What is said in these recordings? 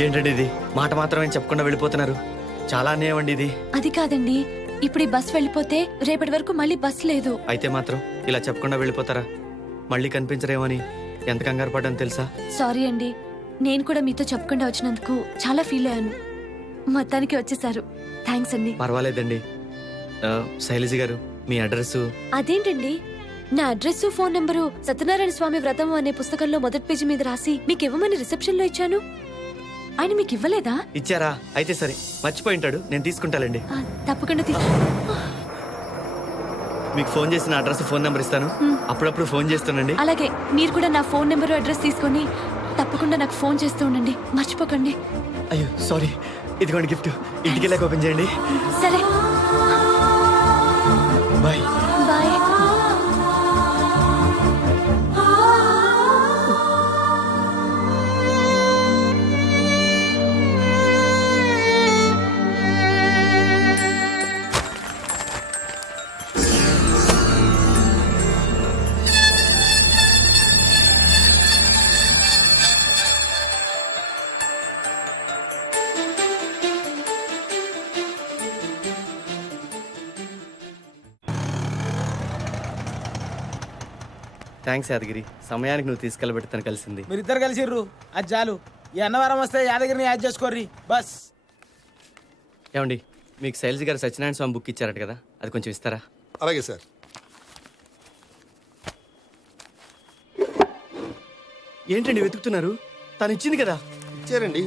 ఏంటండి ఇది? మాట మాత్రమే చెప్పకుండా వెళ్ళిపోతున్నారు. చాలా అన్యాయం అండి ఇది. అది కాదండి, ఇప్పుడు ఈ బస్ వెళ్ళిపోతే రేపటి వరకు మళ్ళీ బస్ లేదు. అయితే మాత్రం ఇలా చెప్పకుండా వెళ్ళిపోతారా? మళ్ళీ కనిపించరేమని ఎంత కంగారు పడ్డాను తెలుసా? సారీ అండి, నేను కూడా మీతో చెప్పకుండా వచ్చినందుకు చాలా ఫీల్ అయ్యాను. మొత్తానికి వచ్చేసారు, థ్యాంక్స్ అండి. పర్వాలేదండి. శైలజ గారు, మీ అడ్రస్? అదేంటండి, నా అడ్రస్ ఫోన్ నంబరు సత్యనారాయణ స్వామి వ్రతం అనే పుస్తకంలో మొదటి పేజీ మీద రాసి మీకు ఇవ్వమని రిసెప్షన్ లో ఇచ్చాను. ఆయన మీకు ఇవ్వలేదా? ఇచ్చారా? అయితే సరే, మర్చిపోయి ఉంటాడు, నేను తీసుకుంటానండి. తప్పకుండా మీకు ఫోన్ చేసిన అడ్రస్ ఫోన్ నెంబర్ ఇస్తాను, అప్పుడప్పుడు ఫోన్ చేస్తానండి. అలాగే, మీరు కూడా నా ఫోన్ నెంబరు అడ్రస్ తీసుకొని తప్పకుండా నాకు ఫోన్ చేస్తూ ఉండండి, మర్చిపోకండి. అయ్యో సారీ, ఇదిగోండి గిఫ్ట్, ఇంటికి వెళ్ళాక ఓపెన్ చేయండి. సరే, బాయ్. బాయ్. థ్యాంక్స్ యాదగిరి, సమయానికి నువ్వు తీసుకెళ్ళబెడతాను కలిసింది. మీరిద్దరు కలిసిర్రు, అది చాలు. ఈ అన్నవరం వస్తే యాదగిరిని యాడ్ చేసుకోర్రి బస్. ఏమండి, మీకు శైలజ గారు సత్యనారాయణ స్వామి బుక్ ఇచ్చారట కదా, అది కొంచెం ఇస్తారా? అలాగే సార్. ఏంటండి వెతుకుతున్నారు? తను ఇచ్చింది కదా. ఇచ్చారండి,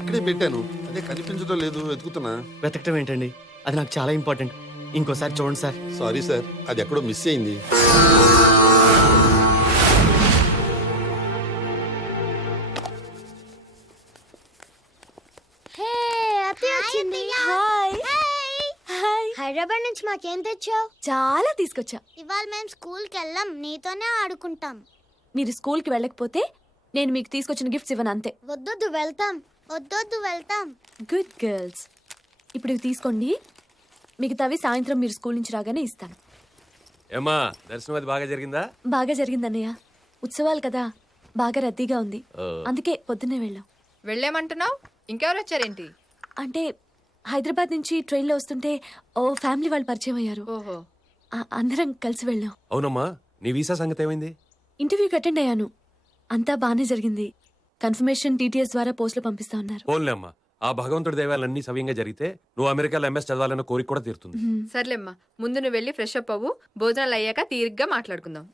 ఇక్కడే పెట్టాను. అదే కనిపించడం లేదు, వెతుకుతున్నా. వెతకటం ఏంటండి, అది నాకు చాలా ఇంపార్టెంట్. ఇంకోసారి చూడండి సార్. సారీ సార్, అది ఎక్కడో మిస్ అయింది. హైదరాబాద్ నుంచి మాకేం తెచ్చావు? చాలా తీసుకొచ్చా. ఇవాళ మేము స్కూల్కి వెళ్ళాం, నీతోనే ఆడుకుంటాం. మీరు స్కూల్కి వెళ్ళకపోతే నేను మీకు తీసుకొచ్చిన గిఫ్ట్స్ ఇవ్వను, అంతే. వద్దొద్దు వెళ్తాం, వద్దొద్దు వెళ్తాం. Good girls. ఇప్పుడు ఇవి తీసుకోండి, మిగతావి సాయంత్రం మీరు స్కూల్ నుంచి రాగానే ఇస్తాను. ఏమ్మా, దర్శనం అది బాగా జరిగిందా? బాగా జరిగిందన్నయ్య, ఉత్సవాలు కదా, బాగా రద్దీగా ఉంది, అందుకే పొద్దున్నే వెళ్ళాం. వెళ్ళేమంటున్నావు? ఇంకెవరు వచ్చారేంటి? అంటే హైదరాబాద్ నుంచి ట్రైన్లో వస్తుంటే ఓ ఫ్యామిలీ వాళ్ళు పరిచయం అయ్యారు. ఓహో, అందరం కలిసి వెళ్ళాం. అవునమ్మా, నీ వీసా సంగతి ఏమైంది? ఇంటర్వ్యూకి అటెండ్ అయ్యాను, అంతా బాగానే జరిగింది. కన్ఫర్మేషన్ టీటీఎస్ ద్వారా పోస్టులో పంపిస్తా ఉన్నారు. పోన్లే అమ్మా, ఆ భగవంతుడి దైవాలన్నీ సవ్యంగా జరిగితే నువ్వు అమెరికాలో ఎంఎస్ చదవాలన్న కోరిక కూడా తీరుతుంది. సర్లేమ్మా, ముందు నువ్వు వెళ్ళి ఫ్రెష్ అప్ అవ్వు, భోజనాలు అయ్యాక తీరిగ్గా మాట్లాడుకుందాం.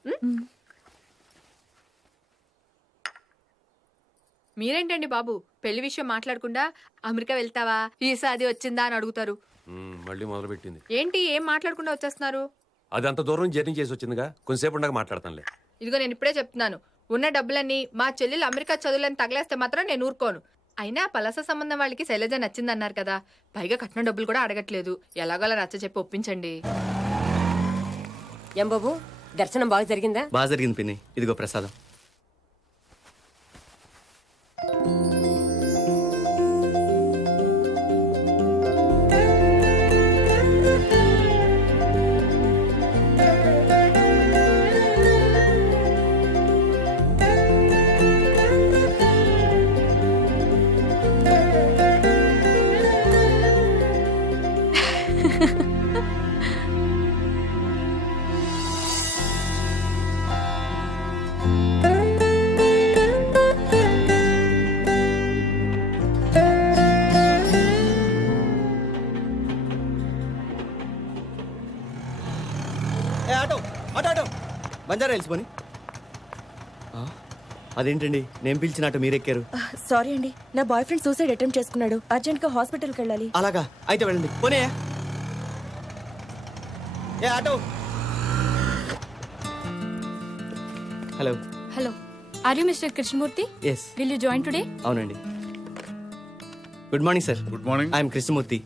మీరేంటండి బాబు, పెళ్లి విషయం మాట్లాడకుండా అమెరికా వెళ్తావా, వీసా అది వచ్చిందా అని అడుగుతారు. మళ్ళీ మొదలు పెట్టింది ఏంటి, ఏం మాట్లాడకుండా వచ్చేస్తున్నారు? అది అంత దూరం జర్నీ చేసి వచ్చిందిగా, కొంతసేపు ఉండగా మాట్లాడతానులే. ఇదిగో, నేను ఇప్పుడే చెప్తున్నాను, ఉన్న డబ్బులన్నీ మా చెల్లెలు అమెరికా చదువులని తగలేస్తే మాత్రం నేను ఊరుకోను. అయినా పలాస సంబంధం వాళ్ళకి శైలజ నచ్చిందన్నారు కదా, పైగా కట్నం డబ్బులు కూడా అడగట్లేదు. ఎలాగోలా నచ్చ చెప్పి ఒప్పించండి. ఏం బాబు, దర్శనం బాగా జరిగిందా? బాగా జరిగింది పిన్ని, ఇదిగో ప్రసాదం. బంజారా హిల్స్ పోనీ. అదేంటండి, నేను పిలిచిన ఆటో మీరెక్కారు? సారీ అండి, నా బాయ్ ఫ్రెండ్ సూసైడ్ అటెంప్ట్ చేసుకున్నాడు, అర్జెంట్ గా హాస్పిటల్కి వెళ్ళాలి. అలాగా, అయితే వెళ్ళండి. పోనీ. ఏ auto. Hello. Hello, are you mister Krishnamurthy? Yes. Will you join today? అవునండి. Good morning sir. Good morning. I'm Krishnamurthy.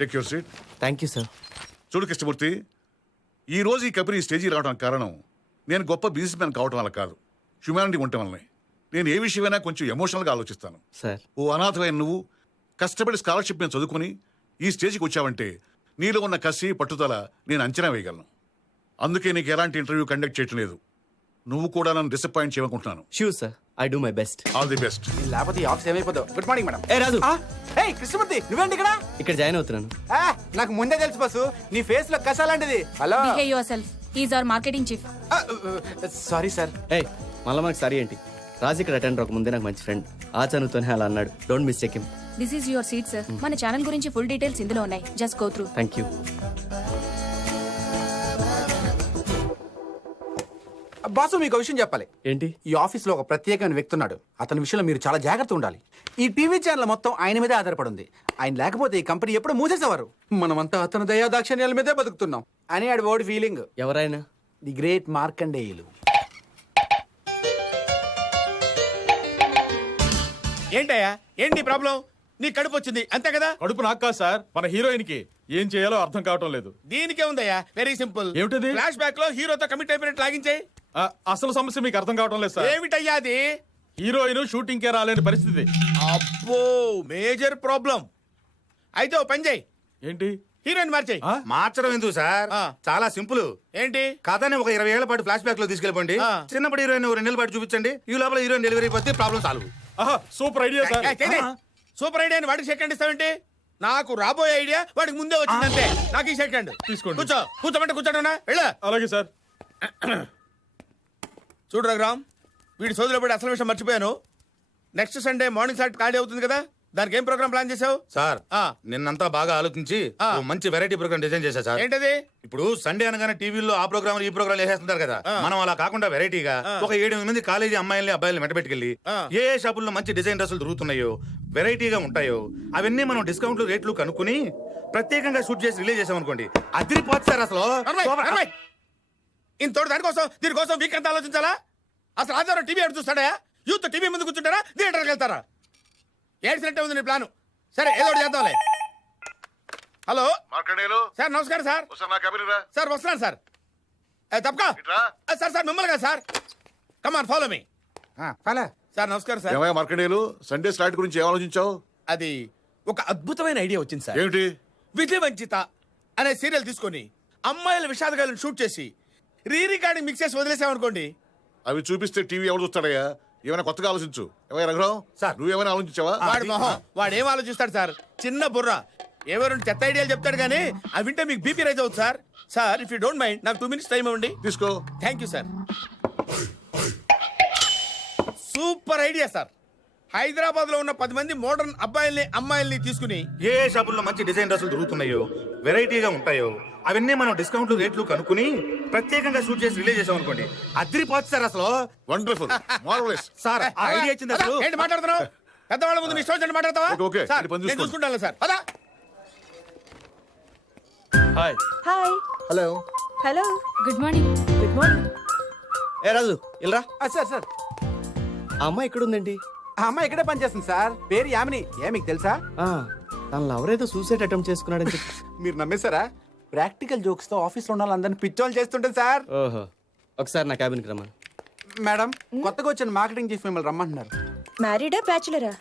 Take your seat. Thank you sir. చూడు కృష్ణమూర్తి, ఈ రోజు ఈ కంపెనీ స్టేజీ రావడానికి కారణం నేను గొప్ప బిజినెస్ మ్యాన్ కావటం వల్ల కాదు, హ్యుమానిటీ ఉండటం వల్లనే. నేను ఏ విషయమైనా కొంచెం ఎమోషనల్గా ఆలోచిస్తాను. సార్, ఓ అనాథమైన నువ్వు కష్టపడి స్కాలర్షిప్ మీద చదువుకుని ఈ స్టేజ్కి వచ్చావంటే నీలో ఉన్న కసి పట్టుదల నేను అంచనా వేయగలను. అందుకే నీకు ఎలాంటి ఇంటర్వ్యూ కండక్ట్ చేయటం లేదు. నువ్వు కూడా నన్ను డిసప్పాయింట్ చేయకుంటున్నాను. Sure sir, I do my best. All the best. లేకపోతే ఈ ఆఫీస్ ఏమైపోతావు. Good morning madam. ఏ రాజు, ఏయ్ కృష్ణమూర్తి, నువ్వేంటి ఇక్కడ? ఇక్కడ జాయిన్ అవుతున్నాను. నాకు ముందే తెలుసు బస్సు, నీ ఫేస్ లో కసాలాంటిది. Hello. Is our marketing chief. Sorry sir. ఏ మళ్ళీ మనకు సరి ఏంటి? రాజు ఇక్కడ అటెండర్ ఒక ముందే నాకు మంచి ఫ్రెండ్. ఆ చనువుతోనే అలా అన్నాడు. Don't mistake him. This is your seat sir. మన ఛానల్ గురించి ఫుల్ డీటెయిల్స్ ఇందులో ఉన్నాయి. Just go through. Thank you. Boss, మీకు విషయం చెప్పాలి. ఏంటి? ఈ ఆఫీస్ లో ఒక ప్రత్యేకమైన వ్యక్తి ఉన్నాడు. అతని విషయంలో మీరు చాలా జాగ్రత్త ఉండాలి. ఈ టీవీ ఛానల్ మొత్తం ఆయన మీదే ఆధారపడి ఉంది. ఆయన లేకపోతే ఈ కంపెనీ ఎప్పుడు మూసేసేవారు. మనమంతా అతని దయా దాక్షిణ్యాల మీదే బతుకుతున్నాం అని ఆడి ఓడి ఫీలింగ్. ఎవరైనా? The great Markandeyulu. ఏంటయ్యా, ఏంటి ప్రాబ్లం? నీ కడుపు వచ్చింది అంతే కదా? కడుపు నాకు కాదు సార్, మన హీరోయిన్ కి ఏం చేయాలో అర్థం కావటం లేదు. దీనికే ఉందయ్యా, వెరీ సింపుల్. ఏమిటది? ఫ్లాష్ బ్యాక్ లో హీరోతో కమిట్ అయిపోయినట్టు లాగించేయి. అసలు సమస్య మీకు అర్థం కావటం లేదు సార్. ఏమిటయ్యా అది? హీరోయిన్ షూటింగ్ కే రాలేని పరిస్థితి. అబ్బో, మేజర్ ప్రాబ్లం. అయితే ఓ పని చేయి. ఏంటి? హీరోయిన్ మార్చేయి. మార్చడం ఎందుకు సార్? చాలా సింపుల్. ఏంటి? కథని ఒక 20 ఏళ్ల పాటు ఫ్లాష్ బ్యాక్ లో తీసుకెళ్ళిపోండి. చిన్నప్పుడు హీరోయిన్ 2 నెలల పాటు చూపించండి. ఈ లోపల హీరోయిన్ డెలివరీ అయిపోతే problem solve. Super idea sir. Super idea అని వాడికి సెకండ్ ఇస్తావేంటి? నాకు రాబోయే ఐడియా వాడికి ముందే వచ్చిందంటే నాకు ఈ సెకండ్ తీసుకోండి. కూర్చో. కూర్చోమంటే కూర్చోటనా? వెళ్ళ. అలాగే సార్. చూడు రఘురామ్, వీడి సోదరులో పడి అసలు విషయం మర్చిపోయాను. నెక్స్ట్ సండే మార్నింగ్ ఫ్లైట్ ఖాళీ అవుతుంది కదా, దానికి ఏం ప్రోగ్రామ్ ప్లాన్ చేసావు? సార్, నిన్నంతా బాగా ఆలోచించి ఓ మంచి వెరైటీ ప్రోగ్రామ్ డిజైన్ చేశా సార్. ఏంటది? ఇప్పుడు సండే అనగానే టీవీలో ఆ ప్రోగ్రామ్ ఈ ప్రోగ్రామ్ వేసేస్తుంటారు కదా, మనం అలా కాకుండా వెరైటీగా ఒక 7 మంది కాలేజీ అమ్మాయిల్ని అబ్బాయిల్ని మెట్టబెట్టుకెళ్ళి ఏ షాపుల్లో మంచి డిజైన్ డ్రెస్సులు దొరుకుతున్నాయో, వెరైటీగా ఉంటాయో అవన్నీ మనం డిస్కౌంట్లు రేట్లు కనుక్కుని ప్రత్యేకంగా షూట్ చేసి రిలీజ్ చేసాం అనుకోండి, అదిరిపోతుంది సార్. అసలు ఇంతోటి దీనికోసం వీక్ అంతా ఆలోచించాలా? అసలు ఆధారం టీవీ ఎక్కడ చూస్తాడా? యూత్ టీవీ ముందు కూర్చుంటారా, థియేటర్కి వెళ్తారా? ఏడ్చినట్టే ఉంది నీ ప్లాను. సరే, ఏదో ఒకటి చేద్దాంలే. హలో మార్కండేయులు సార్, నమస్కారం సార్. సార్ వస్తున్నాను సార్. తప్పకా సార్ మిమ్మల్ని కదా sir. Come on follow me. Sir నమస్కారం సార్. ఏమయ్యా మార్కండేయులు, సండే స్లాట్ గురించి ఏం ఆలోచించావు? అది ఒక అద్భుతమైన ఐడియా వచ్చింది సార్. ఏమిటి? విధి వంచిత అనే సీరియల్ తీసుకొని అమ్మాయిల విషాదగాలను షూట్ చేసి రికార్డింగ్ మిక్స్ చేసి వదిలేసామనుకోండి. అవి చూపిస్తే టీవీ ఎవరు చూస్తాడయ్యా? ఏమైనా కొత్తగా ఆలోచించు. ఏమయ్యా రఘురావు సార్, నువ్వేమైనా ఆలోచించావా? వాడు మొహం, వాడు ఏం ఆలోచిస్తాడు సార్? చిన్న బుర్ర ఏవో 2 చెత్త ఐడియాలు చెప్తాడు కానీ అవి వింటే మీకు బీపీ రైజ్ అవుతుంది sir. Sir, if you don't mind నాకు 2 minutes టైం ఇవ్వండి. తీసుకో. Thank you sir. Super idea sir. Hyderabad లో ఉన్న 10 మంది మోడర్న్ అబ్బాయిల్ని అమ్మాయిల్ని తీసుకుని ఏ షాపుల్లో మంచి డిజైన్ డ్రెస్సులు దొరుకుతున్నాయో, వెరైటీగా ఉంటాయో అవన్నీ మనం డిస్కౌంట్లు రేట్లు కనుక్కుని ప్రత్యేకంగా షూట్ చేసి రిలీజ్ చేసాం అనుకోండి, అదిరిపోతుంది సార్. అసలు వండర్ఫుల్, మార్వెలస్. సార్, ఆ ఐడియా వచ్చింది అసలు. ఏంటి మాట్లాడుతున్నావు? పెద్దవాళ్ళ ముందు నీ ఇష్టం వచ్చినట్టు మాట్లాడతావా? ఓకే, సార్, ఇది పని నేను చూసుకోండి. చూసుకుంటాను సార్. పదా. Hi. Hi. Hello. Hello. Good morning. Good morning. ఏ రాజు, ఇల్రా. సార్ సార్, ఆ అమ్మాయి ఇక్కడ ఉందేంటి? ఆ అమ్మాయి ఇక్కడే పనిచేస్తుంది సార్. పేరు యామిని. మీకు తెలుసా? తన లవరేదో సూసైడ్ అటెంప్ట్ చేసుకున్నాడని చెప్పి. మీరు నమ్మేశారా? ప్రాక్టికల్ జోక్స్ తో ఆఫీస్ లో ఉన్న వాళ్ళందరినీ పిచ్చోళ్ళు చేస్తుంటే సార్. ఓహో, ఒకసారి నా క్యాబిన్కి రమ్మను. మేడం, కొత్తగా వచ్చిన మార్కెటింగ్ చీఫ్ మిమ్మల్ని రమ్మంటున్నారు. మ్యారీడా బ్యాచులరా?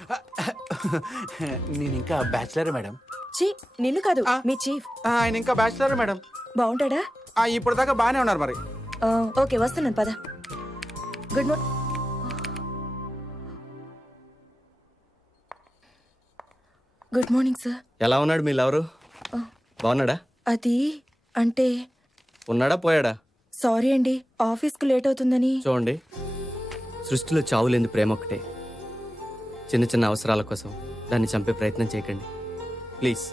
నేను ఇంకా బ్యాచిలర్ మేడం. చీ, నిన్ను కాదు, మీ చీఫ్. ఆయన ఇంకా బ్యాచిలర్ మేడం. బాగుంటాడా? ఇప్పుడు దాకా బానే ఉన్నారు మరి. ఓకే, వస్తున్నాను, పద. Good morning. Good morning sir. ఎలా ఉన్నాడు మీ లవరు? బాగున్నాడా? అది అంటే ఉన్నాడా పోయాడా? సారీ అండి, ఆఫీస్కి లేట్ అవుతుందని. చూడండి, సృష్టిలో చావులేని ప్రేమ ఒకటే. చిన్న చిన్న అవసరాల కోసం దాన్ని చంపే ప్రయత్నం చేయకండి ప్లీజ్.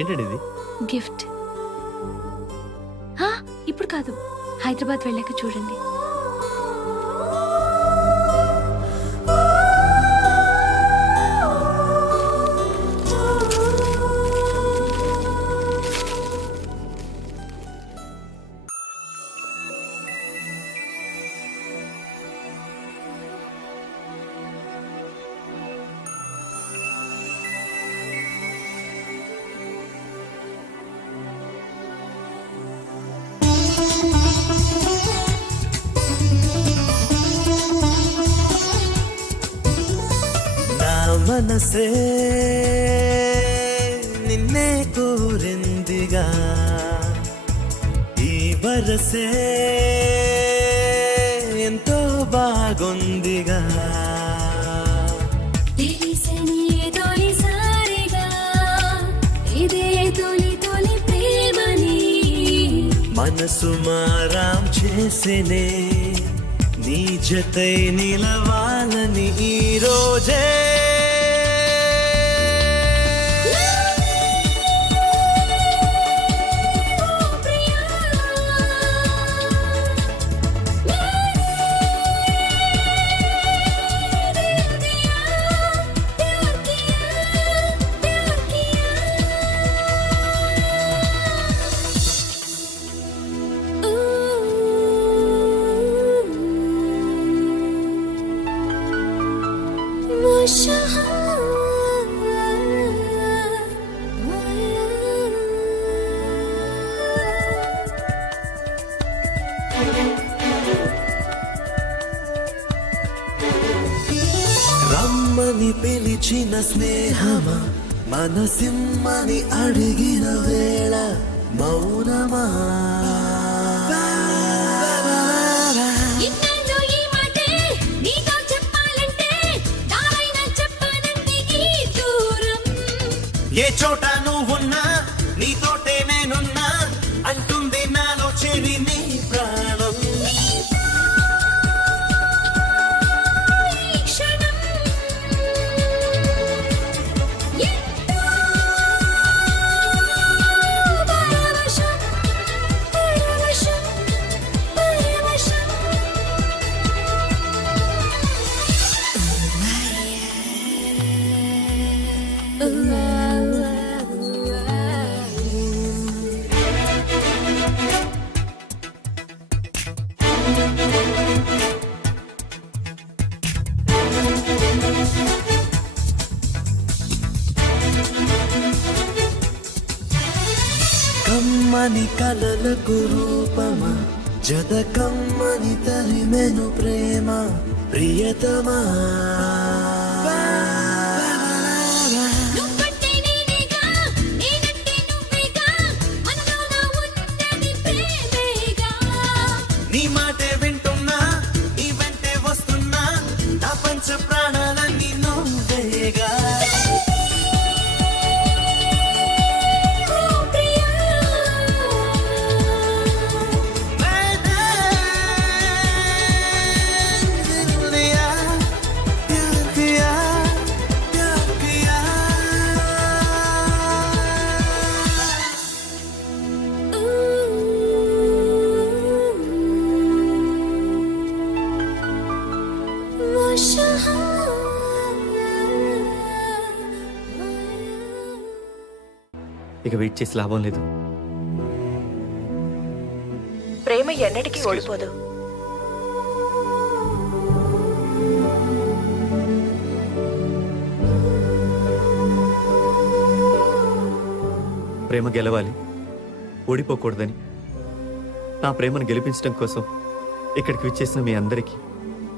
ఏంటండి ఇది? గిఫ్ట్. ఇప్పుడు కాదు, హైదరాబాద్ వెళ్ళాక చూడండి. మనసే నిన్నే కోరిందిగా ఈ వరసే ఎంతో బాగుందిగా తెలిసని తొలిసారిగా ఇదే తొలి తొలి ప్రేమని మనసు మారాం చేసేనే నీ జతై నిలవాలని ఈ రోజే రమ్మని పిలిచిన స్నేహమా మనసిమ్మని అడిగిన వేళ మౌనమా ఏ చోట నువ్వున్నా నీతోటే నేనున్నా అంటుంది నాలో చెరి నీ ప్రాణం కమ్మని కలలకు రూపమా జత కమ్మని తరిమెను ప్రేమ ప్రియతమా నీ మాటే వింటున్నా నీ వెంటే వస్తున్నా నా పంచ ప్రాణాలన్నీ నువ్వేగా ఇక వెయిట్ చేసి లాభం లేదు. ప్రేమ ఎన్నటికీ ఓడిపోదు. ప్రేమ గెలవాలి, ఓడిపోకూడదని నా ప్రేమను గెలిపించడం కోసం ఇక్కడికి విచ్చేసిన మీ అందరికీ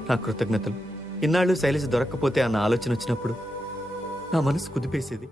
నా కృతజ్ఞతలు. ఇన్నాళ్ళు శైలజ దొరక్కపోతే అన్న ఆలోచన వచ్చినప్పుడు నా మనసు కుదిపేసేది.